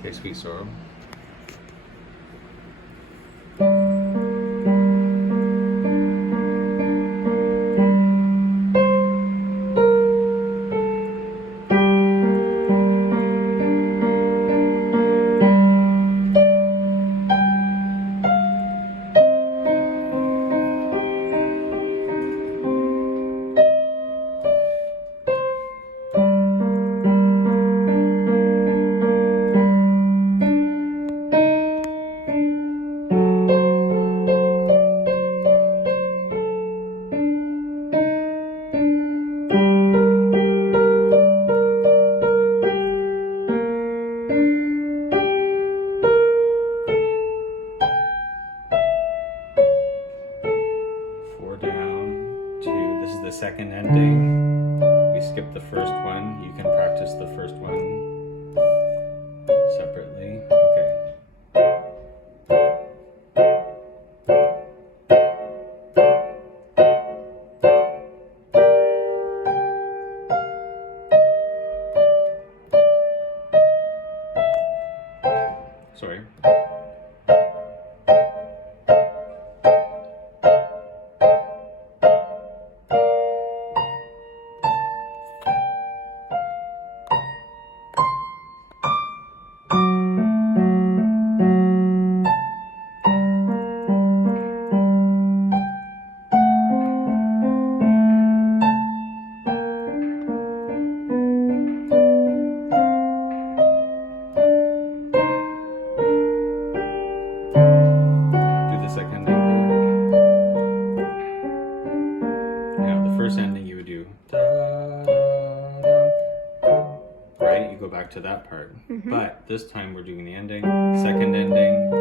Okay, sweet sorrow. The second ending. We skipped the first one. You can practice the first one separately. Okay. Sorry. Ending you would do da, da, da, right, you go back to that part, but this time we're doing the ending, second ending,